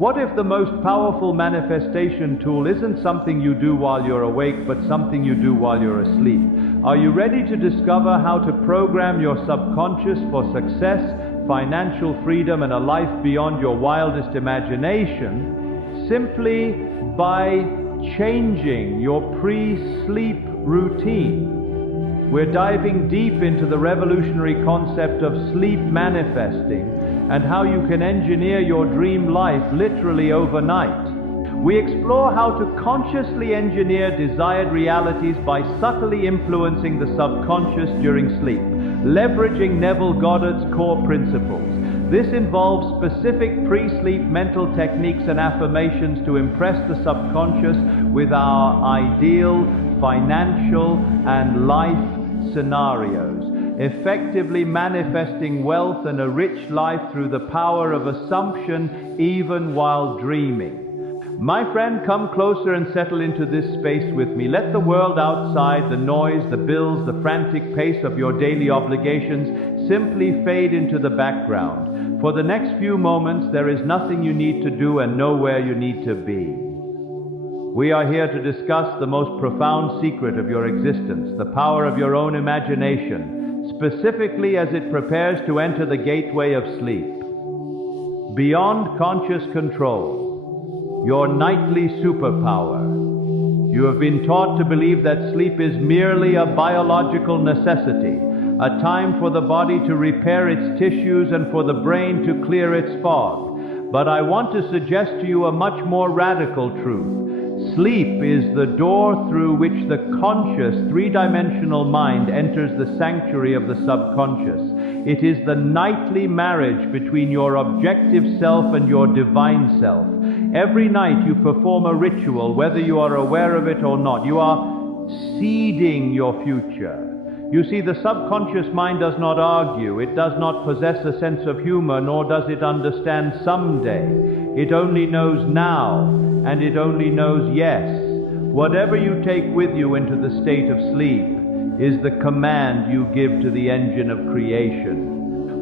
What if the most powerful manifestation tool isn't something you do while you're awake, but something you do while you're asleep? Are you ready to discover how to program your subconscious for success, financial freedom, and a life beyond your wildest imagination, simply by changing your pre-sleep routine? We're diving deep into the revolutionary concept of sleep manifesting and how you can engineer your dream life literally overnight. We explore how to consciously engineer desired realities by subtly influencing the subconscious during sleep, leveraging Neville Goddard's core principles. This involves specific pre-sleep mental techniques and affirmations to impress the subconscious with our ideal, financial, and life scenarios, effectively manifesting wealth and a rich life through the power of assumption even while dreaming. My friend, come closer and settle into this space with me. Let the world outside, the noise, the bills, the frantic pace of your daily obligations simply fade into the background. For the next few moments, there is nothing you need to do and nowhere you need to be. We are here to discuss the most profound secret of your existence, the power of your own imagination, specifically as it prepares to enter the gateway of sleep. Beyond conscious control, your nightly superpower. You have been taught to believe that sleep is merely a biological necessity, a time for the body to repair its tissues and for the brain to clear its fog. But I want to suggest to you a much more radical truth. Sleep is the door through which the conscious, three-dimensional mind enters the sanctuary of the subconscious. It is the nightly marriage between your objective self and your divine self. Every night you perform a ritual, whether you are aware of it or not. You are seeding your future. You see, the subconscious mind does not argue. It does not possess a sense of humor, nor does it understand someday. It only knows now, and it only knows yes. Whatever you take with you into the state of sleep is the command you give to the engine of creation.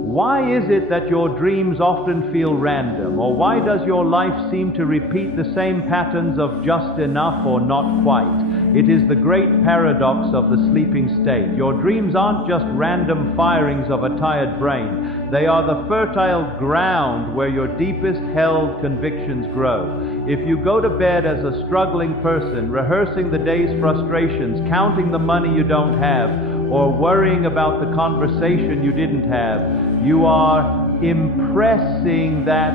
Why is it that your dreams often feel random? Or why does your life seem to repeat the same patterns of just enough or not quite? It is the great paradox of the sleeping state. Your dreams aren't just random firings of a tired brain. They are the fertile ground where your deepest held convictions grow. If you go to bed as a struggling person, rehearsing the day's frustrations, counting the money you don't have, or worrying about the conversation you didn't have, you are impressing that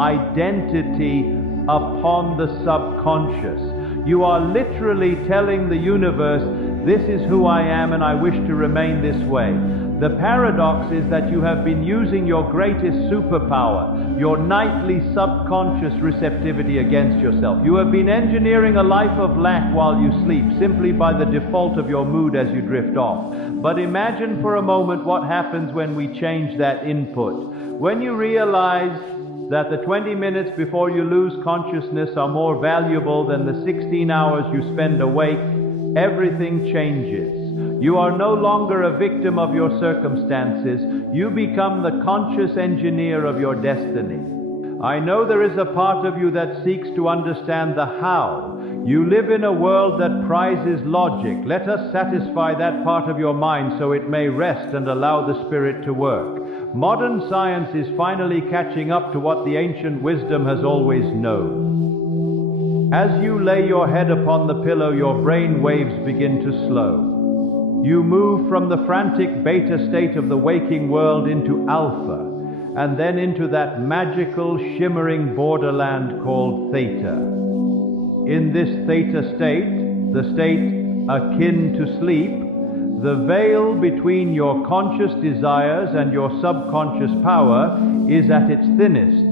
identity upon the subconscious. You are literally telling the universe, this is who I am and I wish to remain this way. The paradox is that you have been using your greatest superpower, your nightly subconscious receptivity against yourself. You have been engineering a life of lack while you sleep, simply by the default of your mood as you drift off. But imagine for a moment what happens when we change that input. When you realize that the 20 minutes before you lose consciousness are more valuable than the 16 hours you spend awake, everything changes. You are no longer a victim of your circumstances. You become the conscious engineer of your destiny. I know there is a part of you that seeks to understand the how. You live in a world that prizes logic. Let us satisfy that part of your mind so it may rest and allow the spirit to work. Modern science is finally catching up to what the ancient wisdom has always known. As you lay your head upon the pillow, your brain waves begin to slow. You move from the frantic beta state of the waking world into alpha, and then into that magical, shimmering borderland called theta. In this theta state, the state akin to sleep, the veil between your conscious desires and your subconscious power is at its thinnest.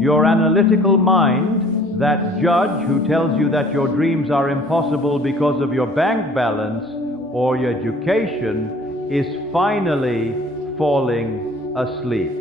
Your analytical mind, that judge who tells you that your dreams are impossible because of your bank balance or your education, is finally falling asleep.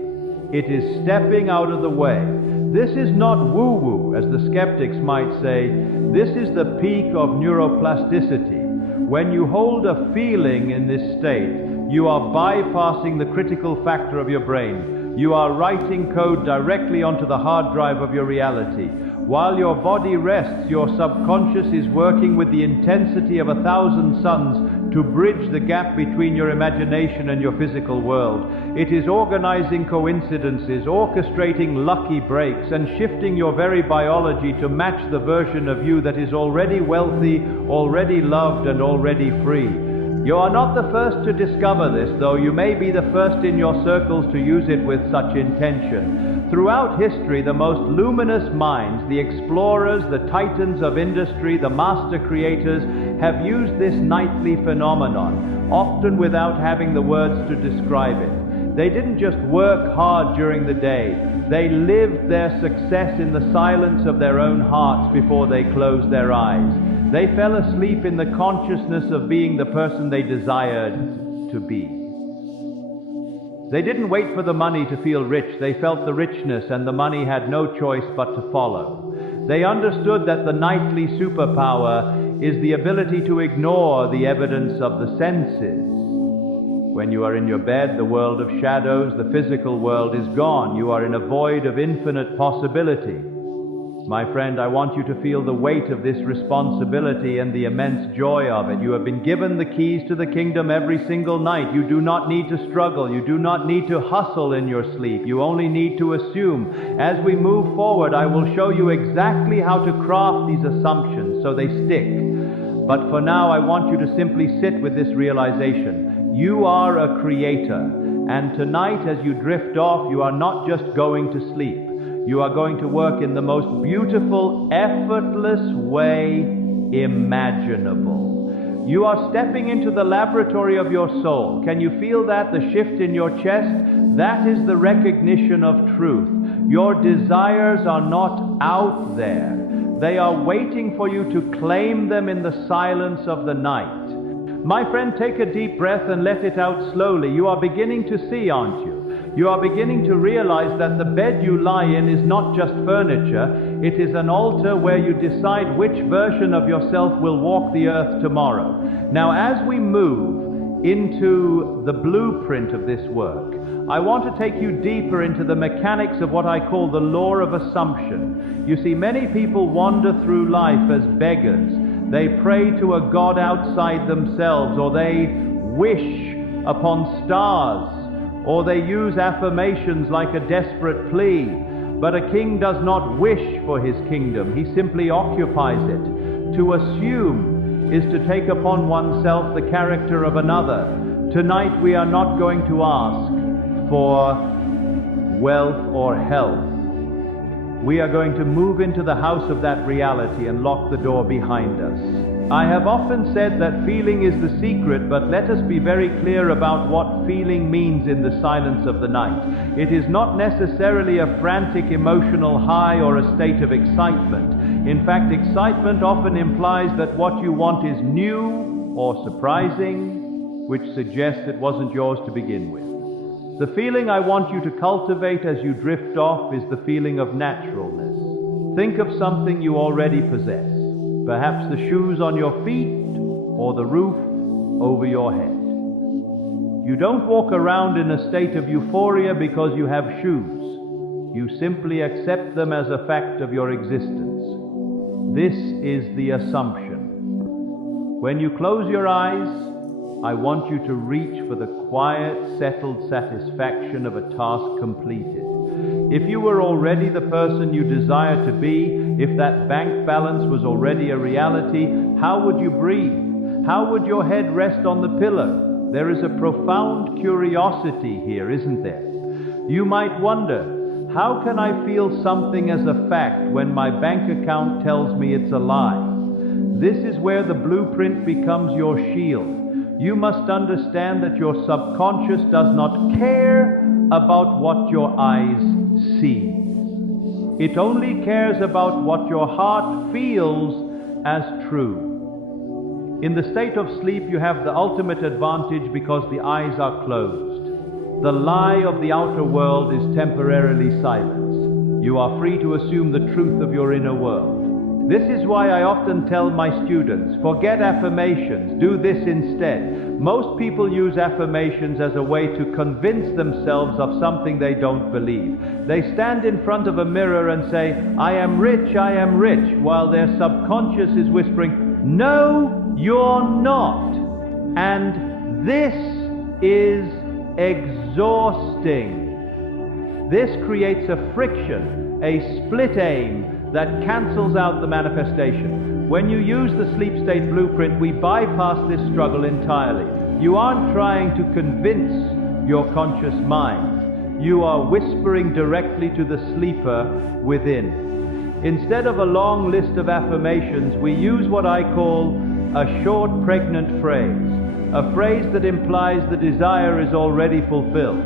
It is stepping out of the way. This is not woo-woo, as the skeptics might say. This is the peak of neuroplasticity. When you hold a feeling in this state, you are bypassing the critical factor of your brain. You are writing code directly onto the hard drive of your reality. While your body rests, your subconscious is working with the intensity of 1,000 suns to bridge the gap between your imagination and your physical world. It is organizing coincidences, orchestrating lucky breaks, and shifting your very biology to match the version of you that is already wealthy, already loved, and already free. You are not the first to discover this, though you may be the first in your circles to use it with such intention. Throughout history, the most luminous minds, the explorers, the titans of industry, the master creators, have used this nightly phenomenon, often without having the words to describe it. They didn't just work hard during the day, they lived their success in the silence of their own hearts before they closed their eyes. They fell asleep in the consciousness of being the person they desired to be. They didn't wait for the money to feel rich. They felt the richness, and the money had no choice but to follow. They understood that the nightly superpower is the ability to ignore the evidence of the senses. When you are in your bed, the world of shadows, the physical world is gone. You are in a void of infinite possibility. My friend, I want you to feel the weight of this responsibility and the immense joy of it. You have been given the keys to the kingdom every single night. You do not need to struggle. You do not need to hustle in your sleep. You only need to assume. As we move forward, I will show you exactly how to craft these assumptions so they stick. But for now, I want you to simply sit with this realization. You are a creator. And tonight, as you drift off, you are not just going to sleep. You are going to work in the most beautiful, effortless way imaginable. You are stepping into the laboratory of your soul. Can you feel that, the shift in your chest? That is the recognition of truth. Your desires are not out there. They are waiting for you to claim them in the silence of the night. My friend, take a deep breath and let it out slowly. You are beginning to see, aren't you? You are beginning to realize that the bed you lie in is not just furniture, it is an altar where you decide which version of yourself will walk the earth tomorrow. Now, as we move into the blueprint of this work, I want to take you deeper into the mechanics of what I call the law of assumption. You see, many people wander through life as beggars. They pray to a God outside themselves, or they wish upon stars, or they use affirmations like a desperate plea. But a king does not wish for his kingdom, he simply occupies it. To assume is to take upon oneself the character of another. Tonight we are not going to ask for wealth or health. We are going to move into the house of that reality and lock the door behind us. I have often said that feeling is the secret, but let us be very clear about what feeling means in the silence of the night. It is not necessarily a frantic emotional high or a state of excitement. In fact, excitement often implies that what you want is new or surprising, which suggests it wasn't yours to begin with. The feeling I want you to cultivate as you drift off is the feeling of naturalness. Think of something you already possess. Perhaps the shoes on your feet or the roof over your head. You don't walk around in a state of euphoria because you have shoes. You simply accept them as a fact of your existence. This is the assumption. When you close your eyes, I want you to reach for the quiet, settled satisfaction of a task completed. If you were already the person you desire to be, if that bank balance was already a reality, how would you breathe? How would your head rest on the pillow? There is a profound curiosity here, isn't there? You might wonder, how can I feel something as a fact when my bank account tells me it's a lie? This is where the blueprint becomes your shield. You must understand that your subconscious does not care about what your eyes see. It only cares about what your heart feels as true. In the state of sleep, you have the ultimate advantage because the eyes are closed. The lie of the outer world is temporarily silenced. You are free to assume the truth of your inner world. This is why I often tell my students, forget affirmations, do this instead. Most people use affirmations as a way to convince themselves of something they don't believe. They stand in front of a mirror and say, I am rich, while their subconscious is whispering, no, you're not. And this is exhausting. This creates a friction, a split aim that cancels out the manifestation. When you use the sleep state blueprint, we bypass this struggle entirely. You aren't trying to convince your conscious mind. You are whispering directly to the sleeper within. Instead of a long list of affirmations, we use what I call a short pregnant phrase, a phrase that implies the desire is already fulfilled.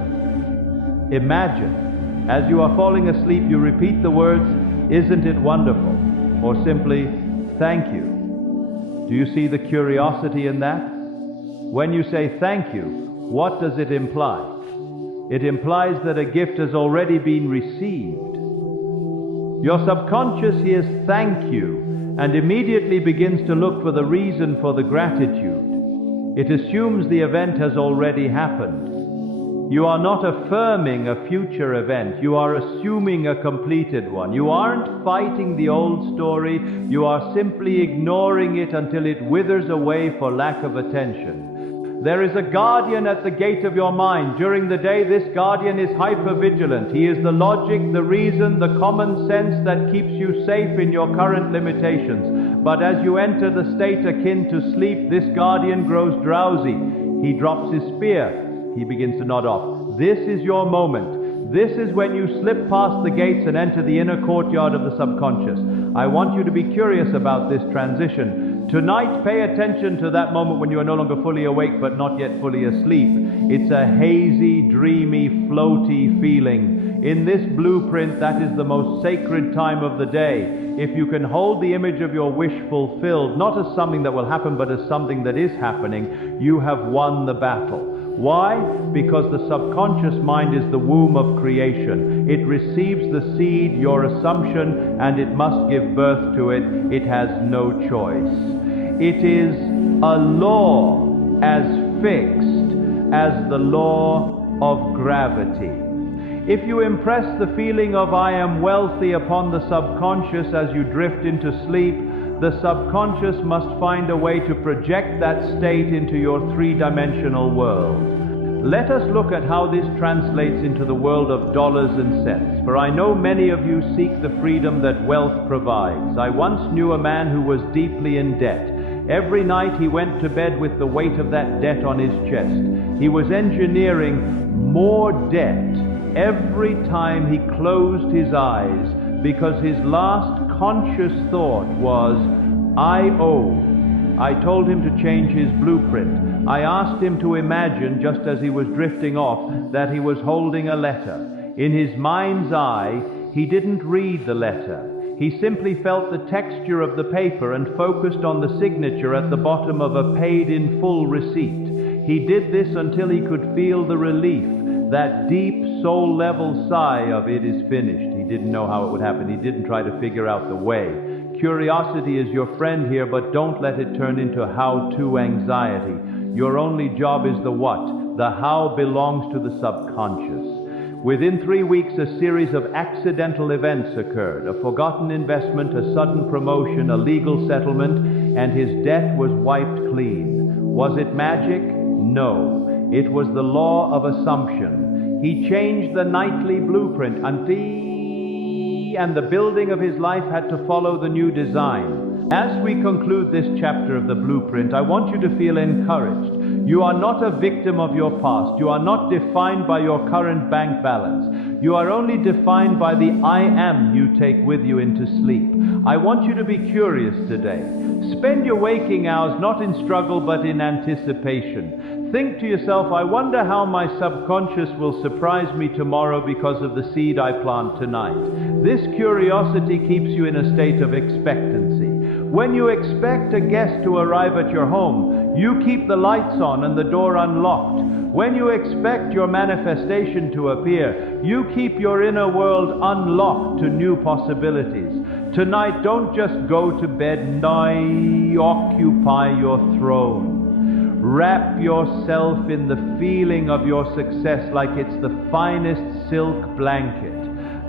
Imagine, as you are falling asleep, you repeat the words, isn't it wonderful? Or simply, thank you. Do you see the curiosity in that? When you say thank you, what does it imply? It implies that a gift has already been received. Your subconscious hears thank you and immediately begins to look for the reason for the gratitude. It assumes the event has already happened. You are not affirming a future event, you are assuming a completed one. You aren't fighting the old story, you are simply ignoring it until it withers away for lack of attention. There is a guardian at the gate of your mind. During the day, this guardian is hypervigilant. He is the logic, the reason, the common sense that keeps you safe in your current limitations. But as you enter the state akin to sleep, this guardian grows drowsy. He drops his spear. He begins to nod off. This is your moment. This is when you slip past the gates and enter the inner courtyard of the subconscious. I want you to be curious about this transition. Tonight, pay attention to that moment when you are no longer fully awake but not yet fully asleep. It's a hazy, dreamy, floaty feeling. In this blueprint, that is the most sacred time of the day. If you can hold the image of your wish fulfilled, not as something that will happen, but as something that is happening, you have won the battle. Why? Because the subconscious mind is the womb of creation. It receives the seed, your assumption, and it must give birth to it. It has no choice. It is a law as fixed as the law of gravity. If you impress the feeling of I am wealthy upon the subconscious as you drift into sleep, the subconscious must find a way to project that state into your three-dimensional world. Let us look at how this translates into the world of dollars and cents, for I know many of you seek the freedom that wealth provides. I once knew a man who was deeply in debt. Every night he went to bed with the weight of that debt on his chest. He was engineering more debt every time he closed his eyes, because his last conscious thought was, I owe. I told him to change his blueprint. I asked him to imagine, just as he was drifting off, that he was holding a letter. In his mind's eye, he didn't read the letter. He simply felt the texture of the paper and focused on the signature at the bottom of a paid-in-full receipt. He did this until he could feel the relief, that deep soul-level sigh of it is finished. He didn't know how it would happen. He didn't try to figure out the way. Curiosity is your friend here, but don't let it turn into how-to anxiety. Your only job is the what. The how belongs to the subconscious. Within 3 weeks, a series of accidental events occurred. A forgotten investment, a sudden promotion, a legal settlement, and his debt was wiped clean. Was it magic? No. It was the law of assumption. He changed the nightly blueprint and the building of his life had to follow the new design. As we conclude this chapter of the blueprint, I want you to feel encouraged. You are not a victim of your past. You are not defined by your current bank balance. You are only defined by the I am you take with you into sleep. I want you to be curious today. Spend your waking hours not in struggle but in anticipation. Think to yourself, I wonder how my subconscious will surprise me tomorrow because of the seed I plant tonight. This curiosity keeps you in a state of expectancy. When you expect a guest to arrive at your home, you keep the lights on and the door unlocked. When you expect your manifestation to appear, you keep your inner world unlocked to new possibilities. Tonight, don't just go to bed, occupy your throne. Wrap yourself in the feeling of your success like it's the finest silk blanket.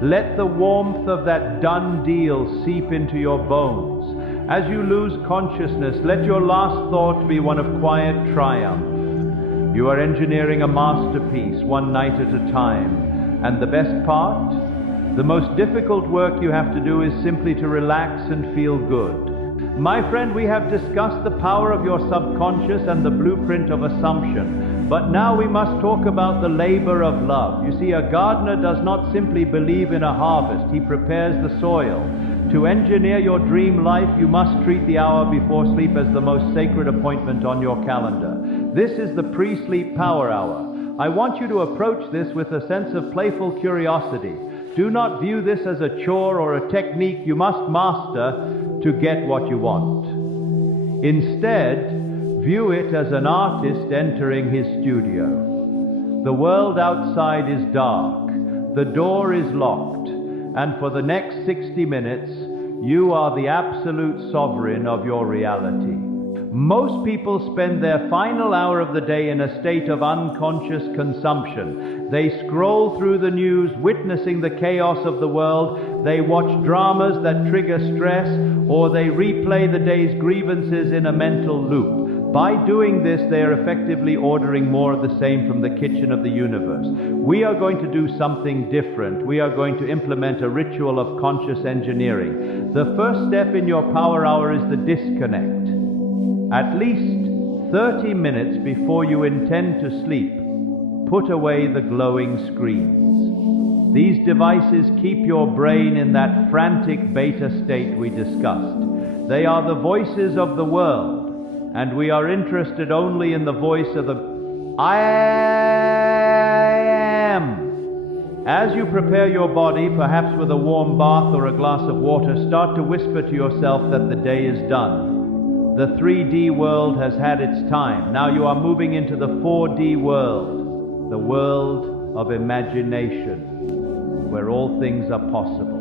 Let the warmth of that done deal seep into your bones. As you lose consciousness, let your last thought be one of quiet triumph. You are engineering a masterpiece, one night at a time. And the best part? The most difficult work you have to do is simply to relax and feel good. My friend, we have discussed the power of your subconscious and the blueprint of assumption. But now we must talk about the labor of love. You see, a gardener does not simply believe in a harvest, he prepares the soil. To engineer your dream life, you must treat the hour before sleep as the most sacred appointment on your calendar. This is the pre-sleep power hour. I want you to approach this with a sense of playful curiosity. Do not view this as a chore or a technique you must master to get what you want. Instead, view it as an artist entering his studio. The world outside is dark, the door is locked, and for the next 60 minutes, you are the absolute sovereign of your reality. Most people spend their final hour of the day in a state of unconscious consumption. They scroll through the news, witnessing the chaos of the world. They watch dramas that trigger stress, or they replay the day's grievances in a mental loop. By doing this, they are effectively ordering more of the same from the kitchen of the universe. We are going to do something different. We are going to implement a ritual of conscious engineering. The first step in your power hour is the disconnect. At least 30 minutes before you intend to sleep, put away the glowing screens. These devices keep your brain in that frantic beta state we discussed. They are the voices of the world, and we are interested only in the voice of the I am. As you prepare your body, perhaps with a warm bath or a glass of water, start to whisper to yourself that the day is done. The 3D world has had its time. Now you are moving into the 4D world, the world of imagination, where all things are possible.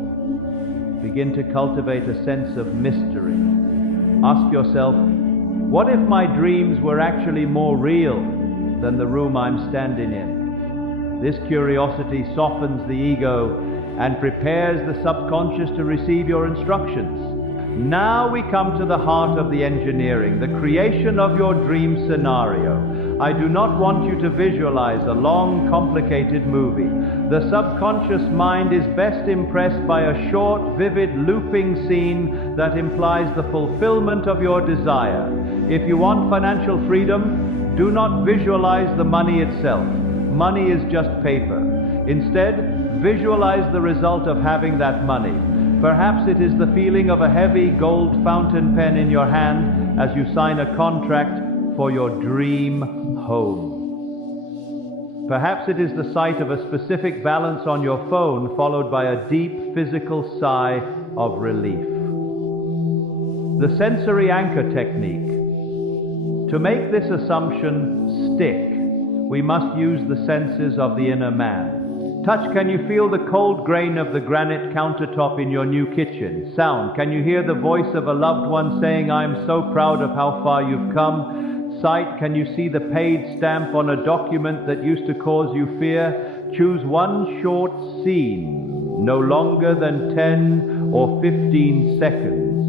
Begin to cultivate a sense of mystery. Ask yourself, what if my dreams were actually more real than the room I'm standing in? This curiosity softens the ego and prepares the subconscious to receive your instructions. Now we come to the heart of the engineering, the creation of your dream scenario. I do not want you to visualize a long, complicated movie. The subconscious mind is best impressed by a short, vivid, looping scene that implies the fulfillment of your desire. If you want financial freedom, do not visualize the money itself. Money is just paper. Instead, visualize the result of having that money. Perhaps it is the feeling of a heavy gold fountain pen in your hand as you sign a contract for your dream home. Perhaps it is the sight of a specific balance on your phone followed by a deep physical sigh of relief. The sensory anchor technique. To make this assumption stick, we must use the senses of the inner man. Touch, can you feel the cold grain of the granite countertop in your new kitchen? Sound, can you hear the voice of a loved one saying, "I'm so proud of how far you've come"? Sight, can you see the paid stamp on a document that used to cause you fear? Choose one short scene, no longer than 10 or 15 seconds.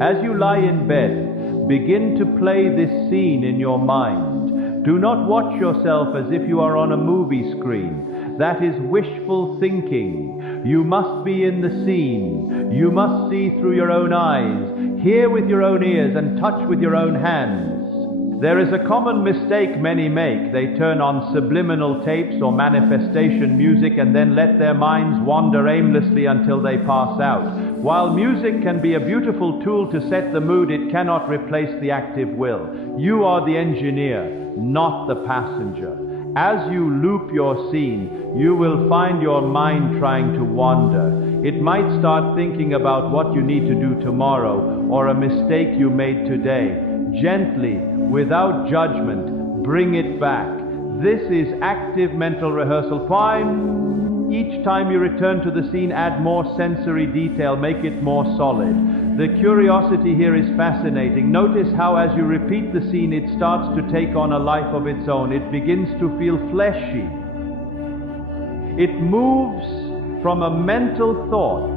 As you lie in bed, begin to play this scene in your mind. Do not watch yourself as if you are on a movie screen. That is wishful thinking. You must be in the scene. You must see through your own eyes, hear with your own ears, and touch with your own hands. There is a common mistake many make. They turn on subliminal tapes or manifestation music and then let their minds wander aimlessly until they pass out. While music can be a beautiful tool to set the mood, it cannot replace the active will. You are the engineer, not the passenger. As you loop your scene, you will find your mind trying to wander. It might start thinking about what you need to do tomorrow or a mistake you made today. Gently, without judgment, bring it back. This is active mental rehearsal time. Each time you return to the scene, add more sensory detail, make it more solid. The curiosity here is fascinating. Notice how as you repeat the scene, it starts to take on a life of its own. It begins to feel fleshy. It moves from a mental thought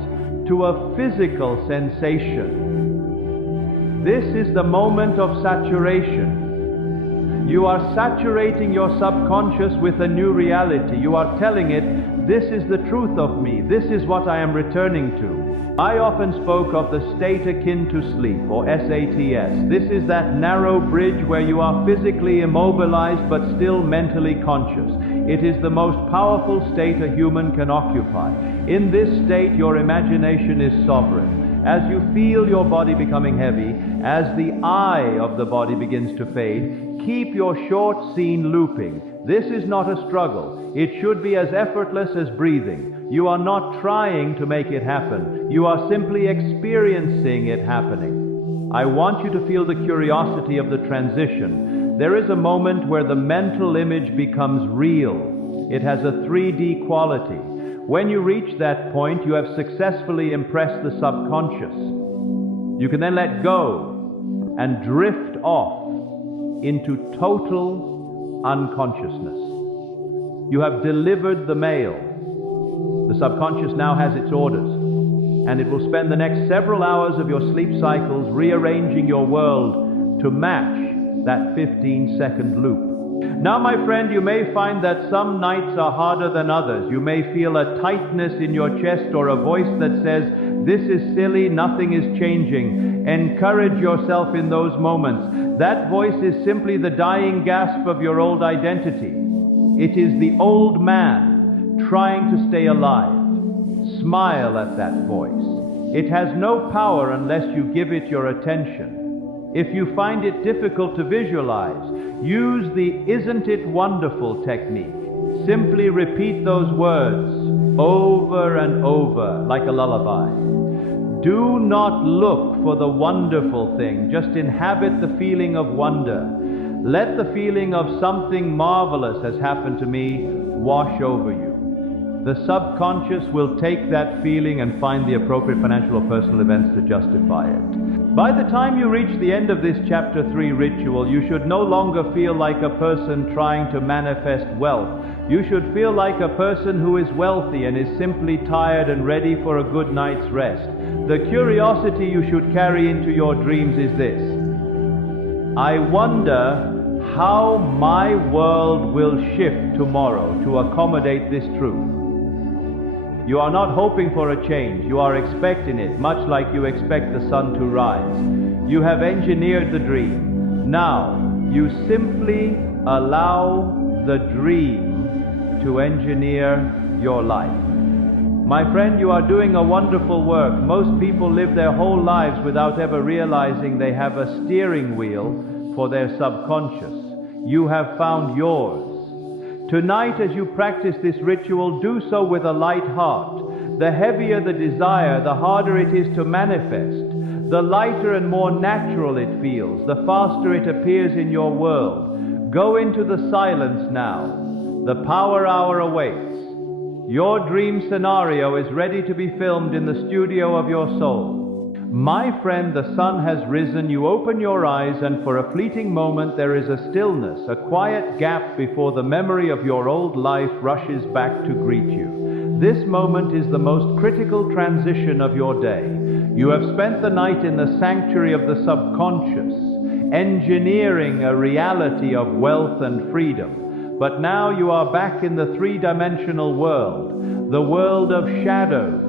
to a physical sensation. This is the moment of saturation. You are saturating your subconscious with a new reality. You are telling it, this is the truth of me. This is what I am returning to. I often spoke of the state akin to sleep, or SATS. This is that narrow bridge where you are physically immobilized but still mentally conscious. It is the most powerful state a human can occupy. In this state, your imagination is sovereign. As you feel your body becoming heavy, as the I of the body begins to fade, keep your short scene looping. This is not a struggle. It should be as effortless as breathing. You are not trying to make it happen. You are simply experiencing it happening. I want you to feel the curiosity of the transition. There is a moment where the mental image becomes real. It has a 3D quality. When you reach that point, you have successfully impressed the subconscious. You can then let go and drift off into total unconsciousness. You have delivered the mail. The subconscious now has its orders, and it will spend the next several hours of your sleep cycles rearranging your world to match that 15-second loop. Now, my friend, you may find that some nights are harder than others. You may feel a tightness in your chest or a voice that says, this is silly, nothing is changing. Encourage yourself in those moments. That voice is simply the dying gasp of your old identity. It is the old man trying to stay alive. Smile at that voice. It has no power unless you give it your attention. If you find it difficult to visualize, use the "isn't it wonderful" technique. Simply repeat those words over and over like a lullaby. Do not look for the wonderful thing, just inhabit the feeling of wonder. Let the feeling of something marvelous has happened to me wash over you. The subconscious will take that feeling and find the appropriate financial or personal events to justify it. By the time you reach the end of this Chapter 3 ritual, you should no longer feel like a person trying to manifest wealth. You should feel like a person who is wealthy and is simply tired and ready for a good night's rest. The curiosity you should carry into your dreams is this: I wonder how my world will shift tomorrow to accommodate this truth. You are not hoping for a change, you are expecting it, much like you expect the sun to rise. You have engineered the dream. Now, you simply allow the dream to engineer your life. My friend, you are doing a wonderful work. Most people live their whole lives without ever realizing they have a steering wheel for their subconscious. You have found yours. Tonight, as you practice this ritual, do so with a light heart. The heavier the desire, the harder it is to manifest. The lighter and more natural it feels, the faster it appears in your world. Go into the silence now. The power hour awaits. Your dream scenario is ready to be filmed in the studio of your soul. My friend, the sun has risen. You open your eyes, and for a fleeting moment there is a stillness, a quiet gap before the memory of your old life rushes back to greet you. This moment is the most critical transition of your day. You have spent the night in the sanctuary of the subconscious, engineering a reality of wealth and freedom. But now you are back in the three-dimensional world, the world of shadows,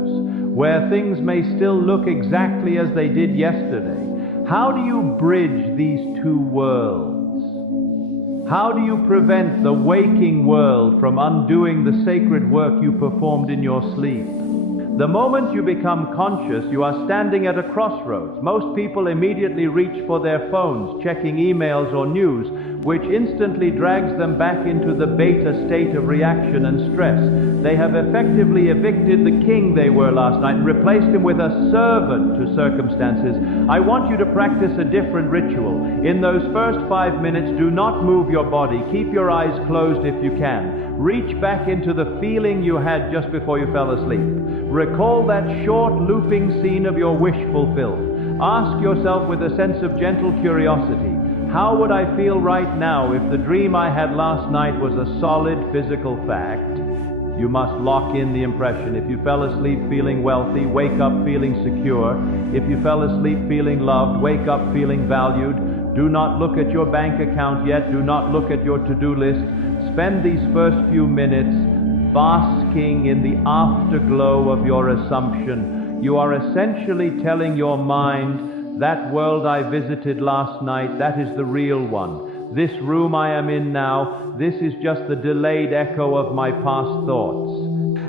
where things may still look exactly as they did yesterday. How do you bridge these two worlds? How do you prevent the waking world from undoing the sacred work you performed in your sleep? The moment you become conscious, you are standing at a crossroads. Most people immediately reach for their phones, checking emails or news, which instantly drags them back into the beta state of reaction and stress. They have effectively evicted the king they were last night and replaced him with a servant to circumstances. I want you to practice a different ritual. In those first 5 minutes, do not move your body. Keep your eyes closed if you can. Reach back into the feeling you had just before you fell asleep. Recall that short looping scene of your wish fulfilled. Ask yourself with a sense of gentle curiosity, how would I feel right now if the dream I had last night was a solid physical fact? You must lock in the impression. If you fell asleep feeling wealthy, wake up feeling secure. If you fell asleep feeling loved, wake up feeling valued. Do not look at your bank account yet. Do not look at your to-do list. Spend these first few minutes basking in the afterglow of your assumption. You are essentially telling your mind, that world I visited last night, that is the real one. This room I am in now, this is just the delayed echo of my past thoughts.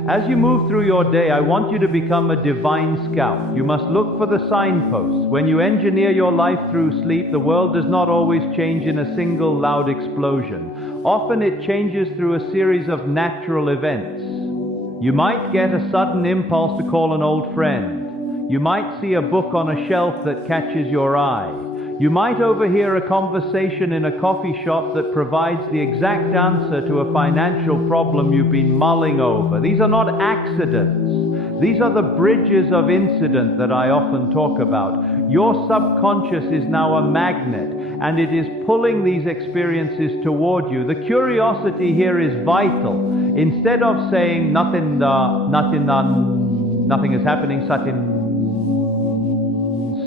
As you move through your day, I want you to become a divine scout. You must look for the signposts. When you engineer your life through sleep, the world does not always change in a single loud explosion. Often it changes through a series of natural events. You might get a sudden impulse to call an old friend. You might see a book on a shelf that catches your eye. You might overhear a conversation in a coffee shop that provides the exact answer to a financial problem you've been mulling over. These are not accidents. These are the bridges of incident that I often talk about. Your subconscious is now a magnet, and it is pulling these experiences toward you. The curiosity here is vital. Instead of saying nothing is happening,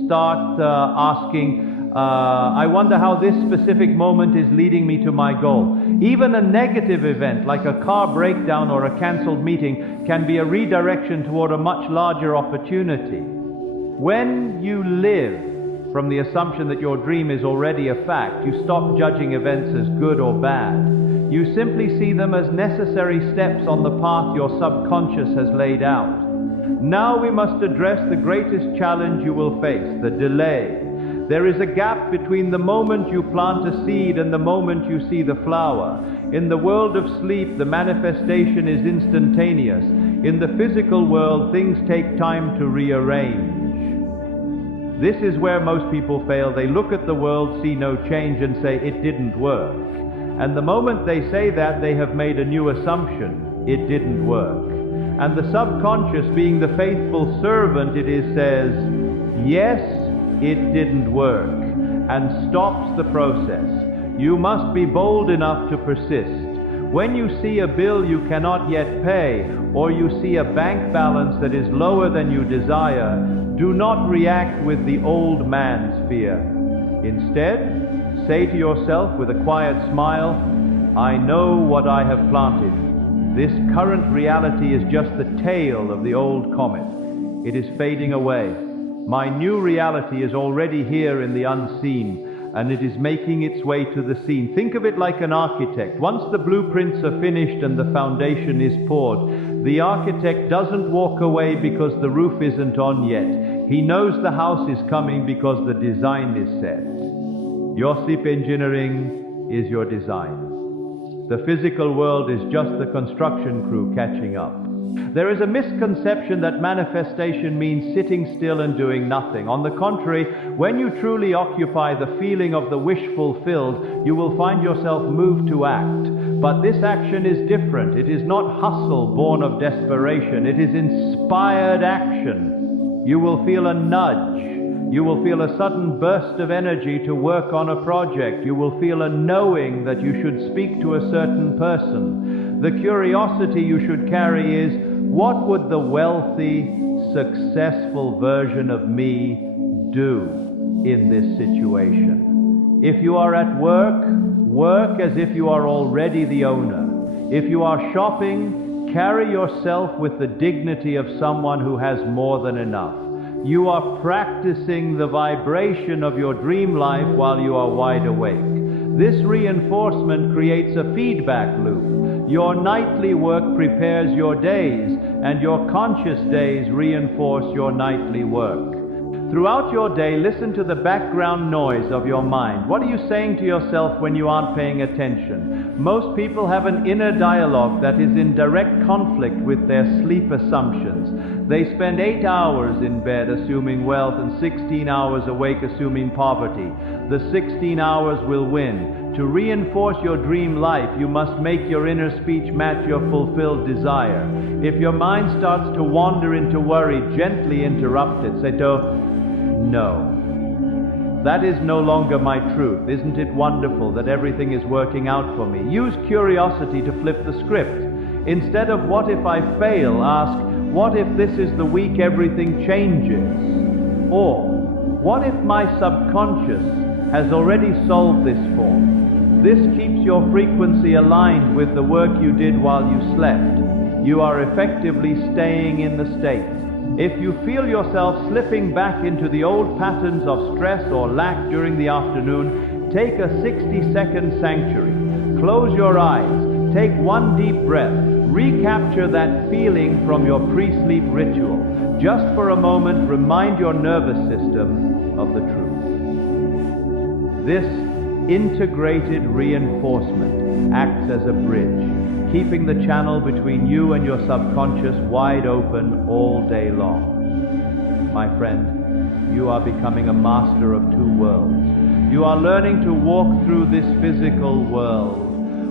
start asking, I wonder how this specific moment is leading me to my goal. Even a negative event like a car breakdown or a cancelled meeting can be a redirection toward a much larger opportunity. When you live from the assumption that your dream is already a fact, you stop judging events as good or bad. You simply see them as necessary steps on the path your subconscious has laid out. Now we must address the greatest challenge you will face, the delay. There is a gap between the moment you plant a seed and the moment you see the flower. In the world of sleep, the manifestation is instantaneous. In the physical world, things take time to rearrange. This is where most people fail. They look at the world, see no change, and say, it didn't work. And the moment they say that, they have made a new assumption. It didn't work. And the subconscious, being the faithful servant it is, says, yes, it didn't work, and stops the process. You must be bold enough to persist. When you see a bill you cannot yet pay, or you see a bank balance that is lower than you desire, do not react with the old man's fear. Instead, say to yourself with a quiet smile, I know what I have planted. This current reality is just the tail of the old comet. It is fading away. My new reality is already here in the unseen, and it is making its way to the seen. Think of it like an architect. Once the blueprints are finished and the foundation is poured, the architect doesn't walk away because the roof isn't on yet. He knows the house is coming because the design is set. Your sleep engineering is your design. The physical world is just the construction crew catching up. There is a misconception that manifestation means sitting still and doing nothing. On the contrary, when you truly occupy the feeling of the wish fulfilled, you will find yourself moved to act. But this action is different. It is not hustle born of desperation. It is inspired action. You will feel a nudge. You will feel a sudden burst of energy to work on a project. You will feel a knowing that you should speak to a certain person. The curiosity you should carry is, what would the wealthy, successful version of me do in this situation? If you are at work, work as if you are already the owner. If you are shopping, carry yourself with the dignity of someone who has more than enough. You are practicing the vibration of your dream life while you are wide awake. This reinforcement creates a feedback loop. Your nightly work prepares your days, and your conscious days reinforce your nightly work. Throughout your day, listen to the background noise of your mind. What are you saying to yourself when you aren't paying attention? Most people have an inner dialogue that is in direct conflict with their sleep assumptions. They spend 8 hours in bed assuming wealth and 16 hours awake assuming poverty. The 16 hours will win. To reinforce your dream life, you must make your inner speech match your fulfilled desire. If your mind starts to wander into worry, gently interrupt it. Say, no. That is no longer my truth. Isn't it wonderful that everything is working out for me? Use curiosity to flip the script. Instead of what if I fail, ask, what if this is the week everything changes? Or, what if my subconscious has already solved this for me? This keeps your frequency aligned with the work you did while you slept. You are effectively staying in the state. If you feel yourself slipping back into the old patterns of stress or lack during the afternoon, take a 60-second sanctuary. Close your eyes, take one deep breath, recapture that feeling from your pre-sleep ritual. Just for a moment, remind your nervous system of the truth. This integrated reinforcement acts as a bridge, keeping the channel between you and your subconscious wide open all day long. My friend, you are becoming a master of two worlds. You are learning to walk through this physical world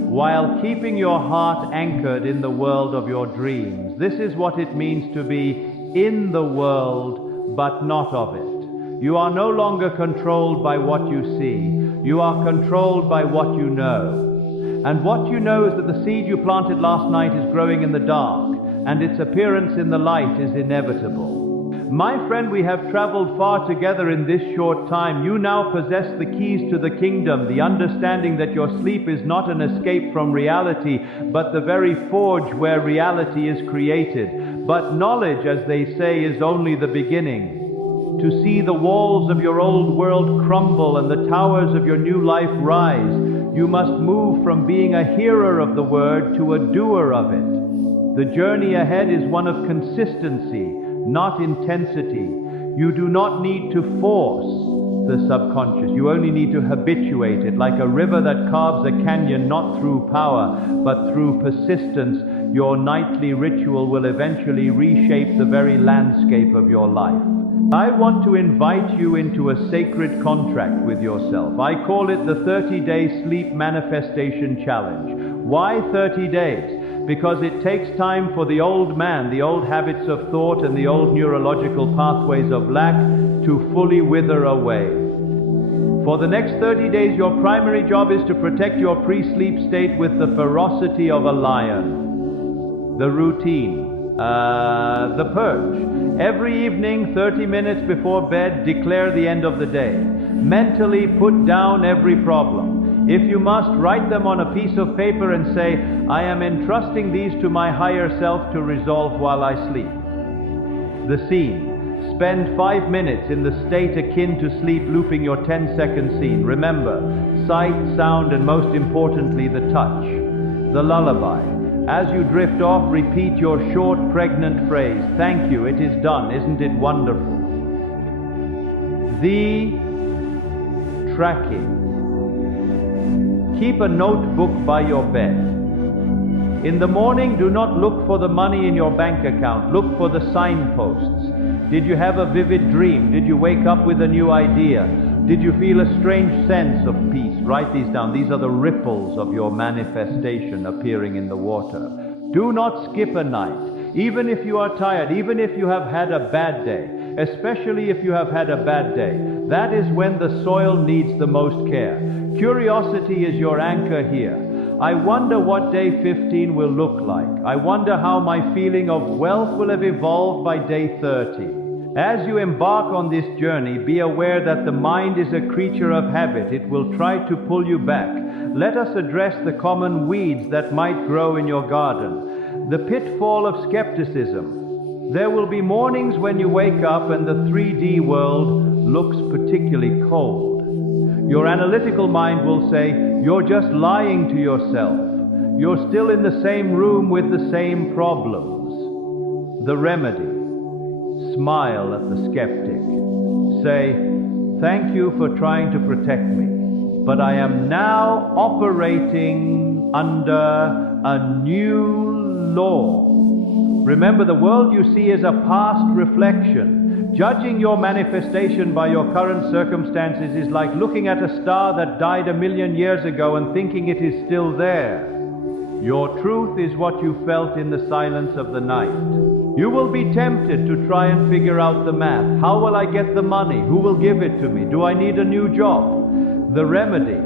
while keeping your heart anchored in the world of your dreams. This is what it means to be in the world, but not of it. You are no longer controlled by what you see. You are controlled by what you know. And what you know is that the seed you planted last night is growing in the dark, and its appearance in the light is inevitable. My friend, we have traveled far together in this short time. You now possess the keys to the kingdom, the understanding that your sleep is not an escape from reality, but the very forge where reality is created. But knowledge, as they say, is only the beginning. To see the walls of your old world crumble and the towers of your new life rise, you must move from being a hearer of the word to a doer of it. The journey ahead is one of consistency, not intensity. You do not need to force the subconscious. You only need to habituate it, like a river that carves a canyon not through power, but through persistence. Your nightly ritual will eventually reshape the very landscape of your life. I want to invite you into a sacred contract with yourself. I call it the 30-day Sleep Manifestation Challenge. Why 30 days? Because it takes time for the old man, the old habits of thought and the old neurological pathways of lack to fully wither away. For the next 30 days, your primary job is to protect your pre-sleep state with the ferocity of a lion. The routine. The purge. Every evening, 30 minutes before bed, declare the end of the day. Mentally put down every problem. If you must, write them on a piece of paper and say, I am entrusting these to my higher self to resolve while I sleep. The scene. Spend 5 minutes in the state akin to sleep looping your 10-second scene. Remember, sight, sound, and most importantly, the touch. The lullaby. As you drift off, repeat your short, pregnant phrase. Thank you, it is done. Isn't it wonderful? The tracking. Keep a notebook by your bed. In the morning, do not look for the money in your bank account. Look for the signposts. Did you have a vivid dream? Did you wake up with a new idea? Did you feel a strange sense of peace? Write these down. These are the ripples of your manifestation appearing in the water. Do not skip a night, even if you are tired, even if you have had a bad day, especially if you have had a bad day. That is when the soil needs the most care. Curiosity is your anchor here. I wonder what day 15 will look like. I wonder how my feeling of wealth will have evolved by day 30. As you embark on this journey, be aware that the mind is a creature of habit. It will try to pull you back. Let us address the common weeds that might grow in your garden. The pitfall of skepticism. There will be mornings when you wake up and the 3D world looks particularly cold. Your analytical mind will say, you're just lying to yourself. You're still in the same room with the same problems. The remedy. Smile at the skeptic. Say, thank you for trying to protect me, but I am now operating under a new law. Remember, the world you see is a past reflection. Judging your manifestation by your current circumstances is like looking at a star that died 1,000,000 years ago and thinking it is still there. Your truth is what you felt in the silence of the night. You will be tempted to try and figure out the math. How will I get the money? Who will give it to me? Do I need a new job? The remedy.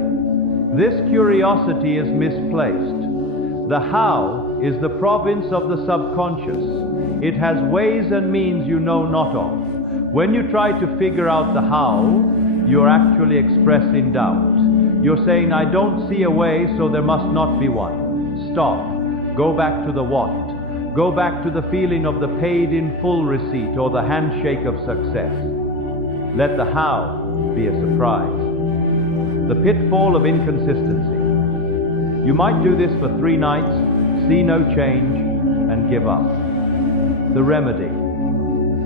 This curiosity is misplaced. The how is the province of the subconscious. It has ways and means you know not of. When you try to figure out the how, you're actually expressing doubt. You're saying, I don't see a way, so there must not be one. Stop. Go back to the what. Go back to the feeling of the paid in full receipt or the handshake of success. Let the how be a surprise. The pitfall of inconsistency. You might do this for 3 nights, see no change, and give up. The remedy.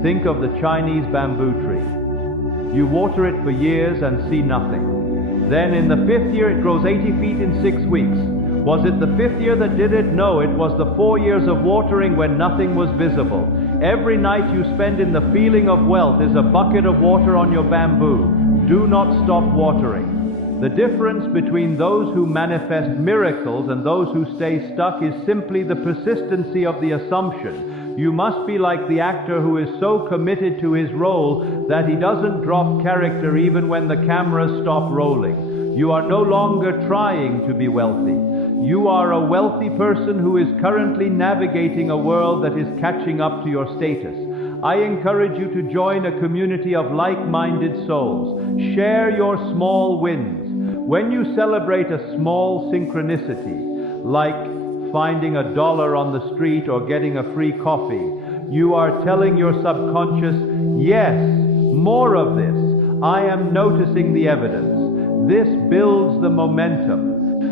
Think of the Chinese bamboo tree. You water it for years and see nothing. Then in the 5th year it grows 80 feet in 6 weeks. Was it the 5th year that did it? No, it was the 4 years of watering when nothing was visible. Every night you spend in the feeling of wealth is a bucket of water on your bamboo. Do not stop watering. The difference between those who manifest miracles and those who stay stuck is simply the persistency of the assumption. You must be like the actor who is so committed to his role that he doesn't drop character even when the cameras stop rolling. You are no longer trying to be wealthy. You are a wealthy person who is currently navigating a world that is catching up to your status. I encourage you to join a community of like-minded souls. Share your small wins. When you celebrate a small synchronicity, like finding $1 on the street or getting a free coffee, you are telling your subconscious, yes, more of this. I am noticing the evidence. This builds the momentum.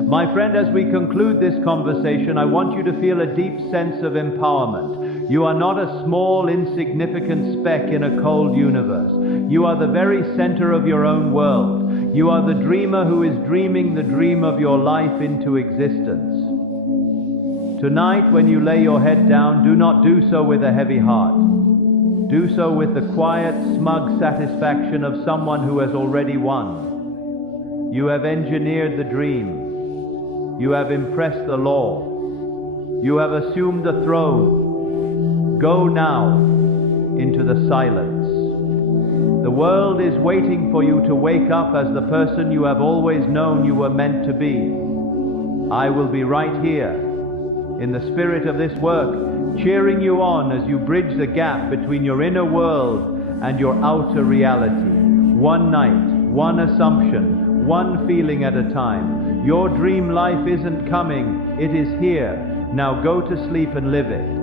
My friend, as we conclude this conversation, I want you to feel a deep sense of empowerment. You are not a small, insignificant speck in a cold universe. You are the very center of your own world. You are the dreamer who is dreaming the dream of your life into existence. Tonight, when you lay your head down, do not do so with a heavy heart. Do so with the quiet, smug satisfaction of someone who has already won. You have engineered the dream. You have impressed the law. You have assumed the throne. Go now into the silence. The world is waiting for you to wake up as the person you have always known you were meant to be. I will be right here, in the spirit of this work, cheering you on as you bridge the gap between your inner world and your outer reality. One night, one assumption, one feeling at a time. Your dream life isn't coming, it is here. Now go to sleep and live it.